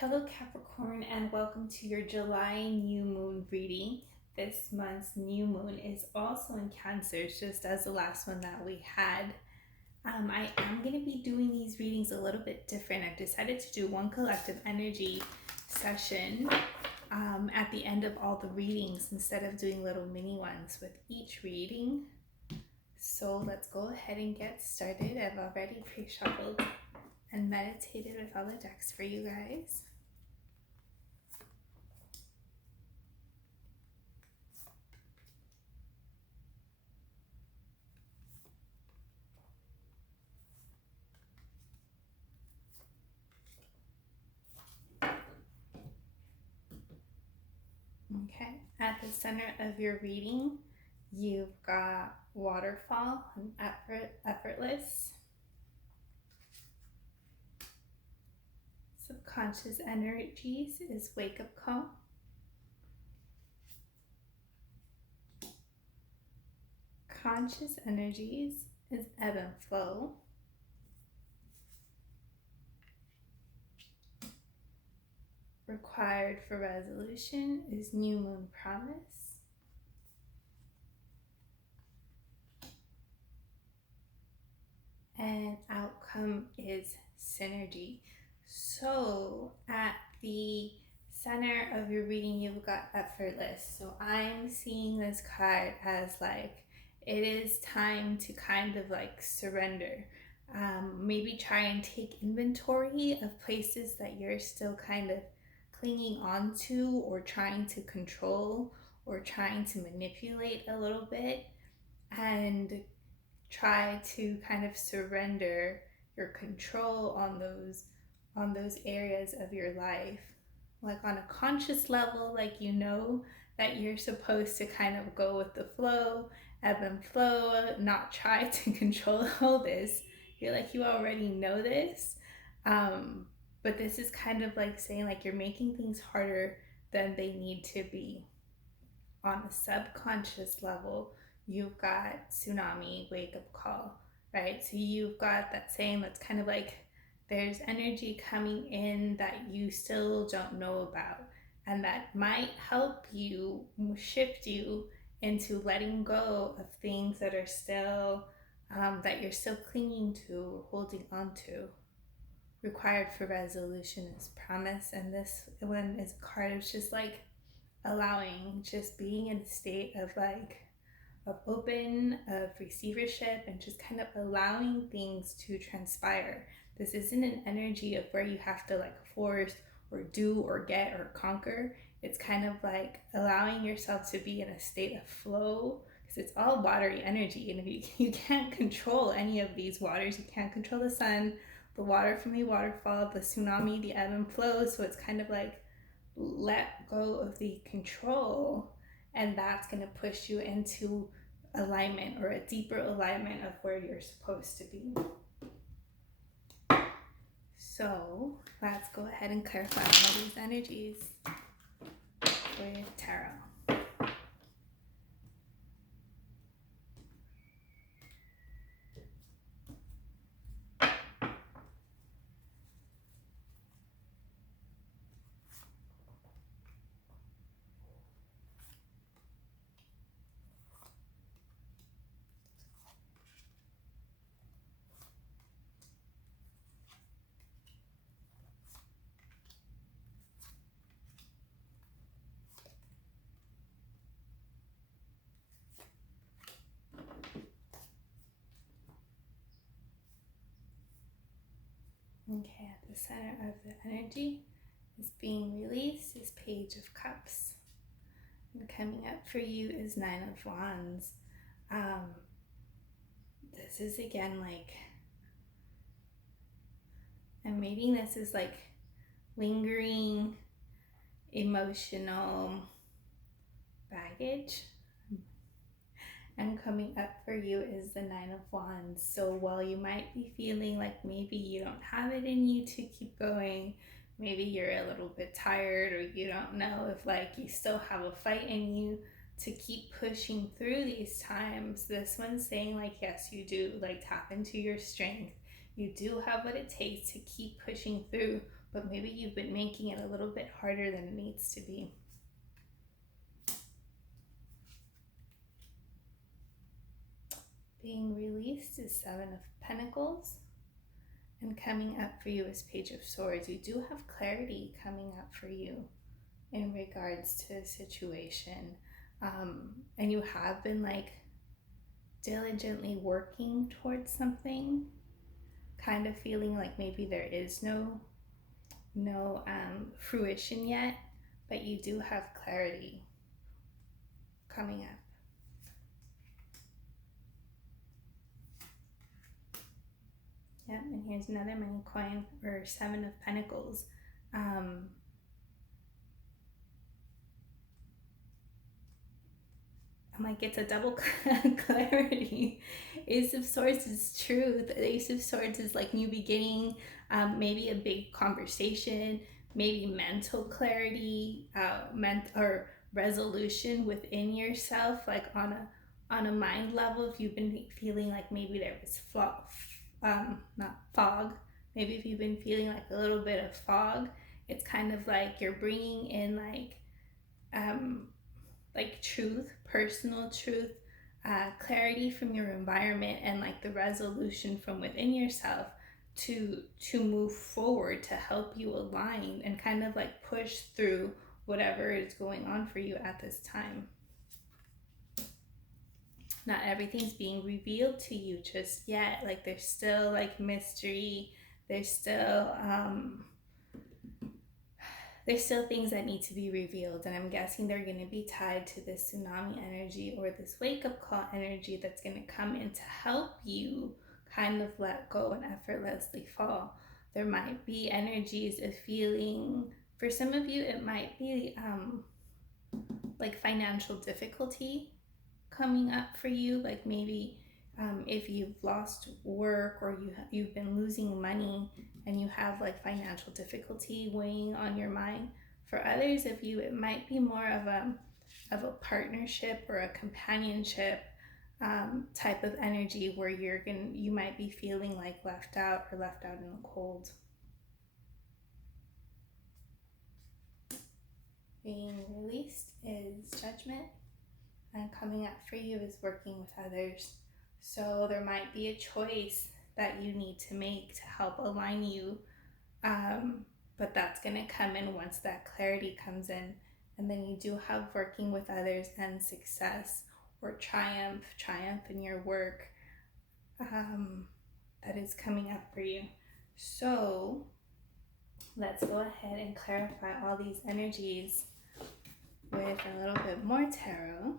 Hello, Capricorn, and welcome to your July new moon reading. This month's new moon is also in Cancer, just as the last one that we had. I am going to be doing these readings a little bit different. I've decided to do one collective energy session at the end of all the readings instead of doing little mini ones with each reading. So let's go ahead and get started. I've already pre-shuffled and meditated with all the decks for you guys. Okay, at the center of your reading, you've got waterfall and effortless. Subconscious energies is wake up call. Conscious energies is ebb and flow. Required for resolution is new moon promise. And outcome is synergy. So at the center of your reading, you've got effortless. So I'm seeing this card as like it is time to kind of like surrender. Maybe try and take inventory of places that you're still kind of clinging on to or trying to control or trying to manipulate a little bit, and try to kind of surrender your control on those areas of your life, like on a conscious level, like you know that you're supposed to kind of go with the flow, ebb and flow, not try to control all this. I feel like you already know this, but this is kind of like saying like you're making things harder than they need to be. On a subconscious level, you've got tsunami, wake up call, right? So you've got that saying that's kind of like there's energy coming in that you still don't know about, and that might help you shift you into letting go of things that are still that you're still clinging to or holding on to. Required for resolution is promise, and this one is a card of just like allowing, just being in a state of like of open, of receivership, and just kind of allowing things to transpire. This isn't an energy of where you have to like force or do or get or conquer. It's kind of like allowing yourself to be in a state of flow, because it's all watery energy, and if you can't control any of these waters, you can't control the sun, the water from the waterfall, the tsunami, the ebb and flow. So it's kind of like let go of the control, and that's going to push you into alignment, or a deeper alignment of where you're supposed to be. So let's go ahead and clarify all these energies with tarot. Okay, at the center of the energy is being released is Page of Cups. And coming up for you is Nine of Wands. This is again like, I'm reading this is like lingering emotional baggage. And coming up for you is the Nine of Wands. So while you might be feeling like maybe you don't have it in you to keep going, maybe you're a little bit tired, or you don't know if like you still have a fight in you to keep pushing through these times, this one's saying like, yes, you do. Like, tap into your strength. You do have what it takes to keep pushing through, but maybe you've been making it a little bit harder than it needs to be. Being released is Seven of Pentacles, and coming up for you is Page of Swords. You do have clarity coming up for you in regards to a situation, and you have been like diligently working towards something, kind of feeling like maybe there is no fruition yet, but you do have clarity coming up. Yep, and here's another money coin, or Seven of Pentacles. I'm like, it's a double clarity. Ace of Swords is truth. The Ace of Swords is like new beginning, maybe a big conversation, maybe mental clarity, or resolution within yourself, like on a mind level. If you've been feeling like maybe there was not fog, maybe if you've been feeling like a little bit of fog, it's kind of like you're bringing in like truth, personal truth, clarity from your environment, and like the resolution from within yourself to move forward, to help you align and kind of like push through whatever is going on for you at this time. Not everything's being revealed to you just yet. Like there's still like mystery. There's still things that need to be revealed, and I'm guessing they're going to be tied to this tsunami energy or this wake-up call energy that's going to come in to help you kind of let go and effortlessly fall. There might be energies of feeling, for some of you it might be like financial difficulty coming up for you, like maybe if you've lost work or you've been losing money and you have like financial difficulty weighing on your mind. For others of you, it might be more of a partnership or a companionship type of energy where you might be feeling like left out or left out in the cold. Being released is Judgment, and coming up for you is working with others. So there might be a choice that you need to make to help align you, but that's going to come in once that clarity comes in. And then you do have working with others and success or triumph in your work that is coming up for you. So let's go ahead and clarify all these energies with a little bit more tarot.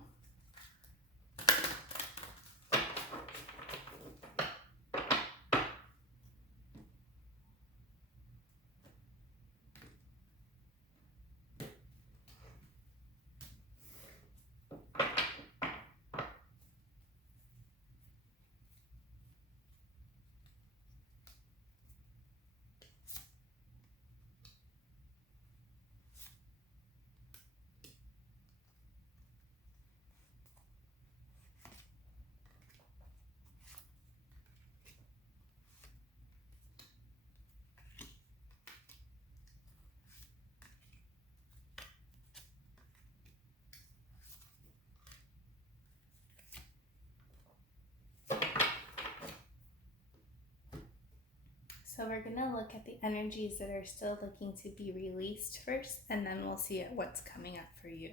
So we're going to look at the energies that are still looking to be released first, and then we'll see at what's coming up for you.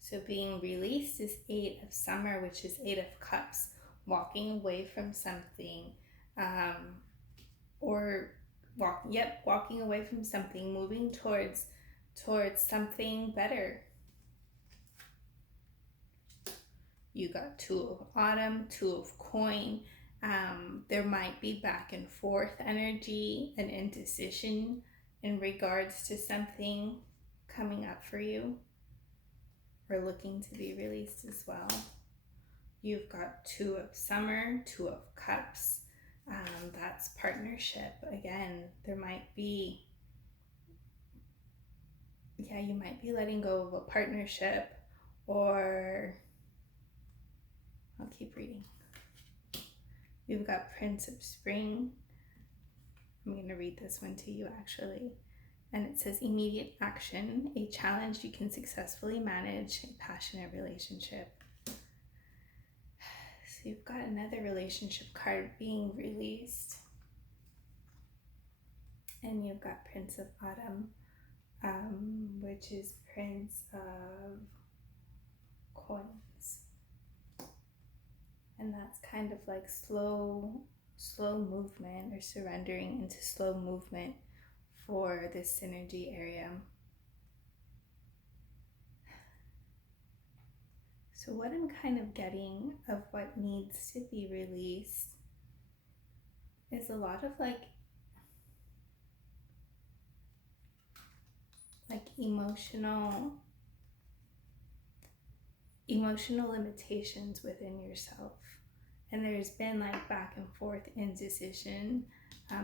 So being released is Eight of Summer, which is Eight of Cups, walking away from something, walking away from something, moving towards something better. You got Two of Autumn, Two of Coin. There might be back and forth energy and indecision in regards to something coming up for you or looking to be released as well. You've got Two of Summer, Two of Cups. That's partnership. Again, there might be, you might be letting go of a partnership, or I'll keep reading. You've got Prince of Spring, I'm going to read this one to you actually. And it says immediate action, a challenge you can successfully manage, a passionate relationship. So you've got another relationship card being released. And you've got Prince of Autumn, which is Prince of Coins. And that's kind of like slow movement, or surrendering into slow movement for this synergy area. So what I'm kind of getting of what needs to be released is a lot of like emotional limitations within yourself. And there's been like back and forth indecision.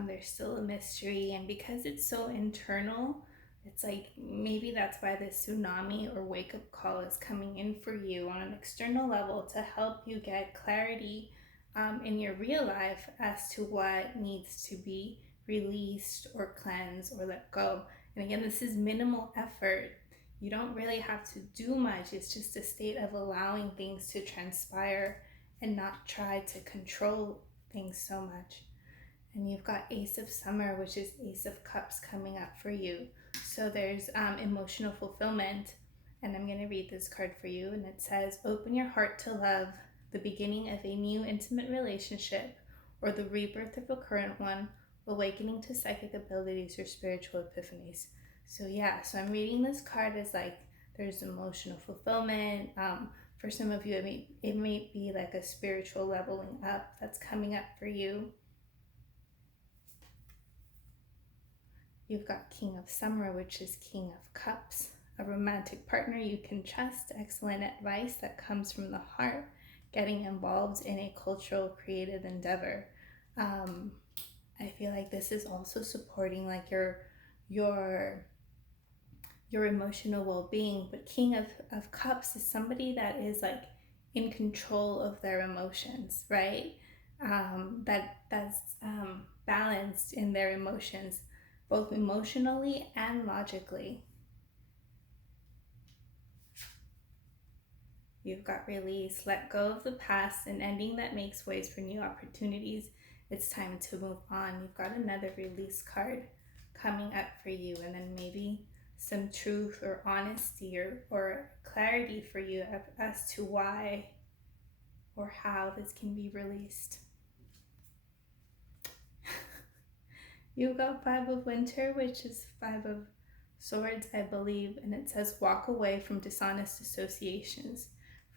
There's still a mystery, and because it's so internal, it's like maybe that's why this tsunami or wake-up call is coming in for you on an external level to help you get clarity in your real life as to what needs to be released or cleansed or let go. And again, this is minimal effort. You don't really have to do much. It's just a state of allowing things to transpire and not try to control things so much. And you've got Ace of Summer, which is Ace of Cups, coming up for you. So there's emotional fulfillment. And I'm going to read this card for you. And it says, open your heart to love, the beginning of a new intimate relationship, or the rebirth of a current one, awakening to psychic abilities or spiritual epiphanies. So yeah, so I'm reading this card as like there's emotional fulfillment. For some of you, it may be like a spiritual leveling up that's coming up for you. You've got King of Summer, which is King of Cups, a romantic partner you can trust, excellent advice that comes from the heart, getting involved in a cultural creative endeavor. I feel like this is also supporting like your emotional well-being. But King of Cups is somebody that is like in control of their emotions, right? That's balanced in their emotions, both emotionally and logically. You've got release, let go of the past, an ending that makes ways for new opportunities. It's time to move on. You've got another release card coming up for you, and then maybe some truth or honesty or clarity for you as to why or how this can be released. You've got Five of Winter, which is Five of Swords, I believe, and it says walk away from dishonest associations.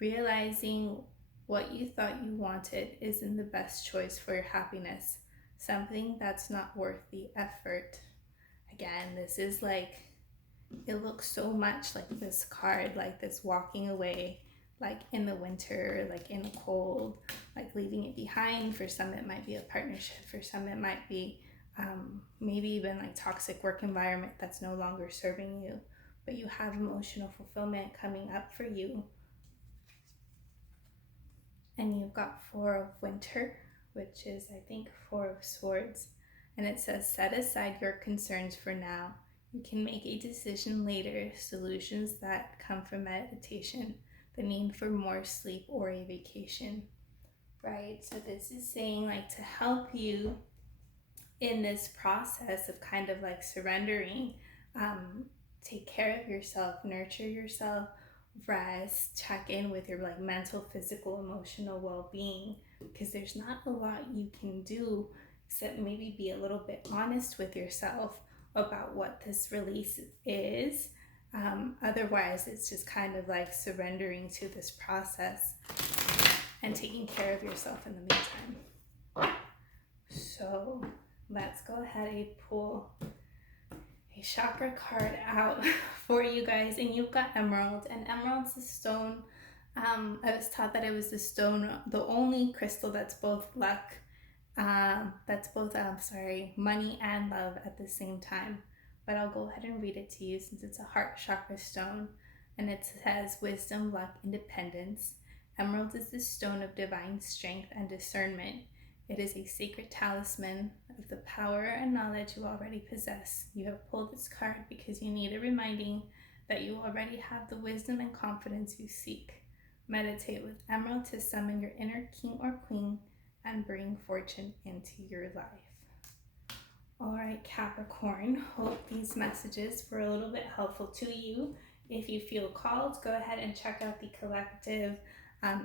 Realizing what you thought you wanted isn't the best choice for your happiness. Something that's not worth the effort. Again, this is like, it looks so much like this card, like this walking away, like in the winter, like in the cold, like leaving it behind. For some, it might be a partnership. For some, it might be maybe even like toxic work environment that's no longer serving you. But you have emotional fulfillment coming up for you. And you've got Four of Winter, which is, I think, Four of Swords. And it says, set aside your concerns for now. You can make a decision later. Solutions that come from meditation, the need for more sleep, or a vacation, right? So this is saying like to help you in this process of kind of like surrendering, take care of yourself, nurture yourself, rest, check in with your like mental, physical, emotional well-being, because there's not a lot you can do except maybe be a little bit honest with yourself about what this release is. Otherwise, it's just kind of like surrendering to this process and taking care of yourself in the meantime. So let's go ahead and pull a chakra card out for you guys. And you've got Emerald, and Emerald's a stone. I was taught that it was the stone, the only crystal that's both luck, money and love at the same time. But I'll go ahead and read it to you since it's a heart chakra stone. And it says wisdom, luck, independence. Emerald is the stone of divine strength and discernment. It is a sacred talisman of the power and knowledge you already possess. You have pulled this card because you need a reminding that you already have the wisdom and confidence you seek. Meditate with Emerald to summon your inner king or queen and bring fortune into your life. All right, Capricorn, hope these messages were a little bit helpful to you. If you feel called, go ahead and check out the collective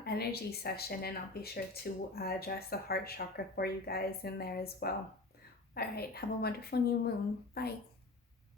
energy session, and I'll be sure to address the heart chakra for you guys in there as well. All right, have a wonderful new moon. Bye.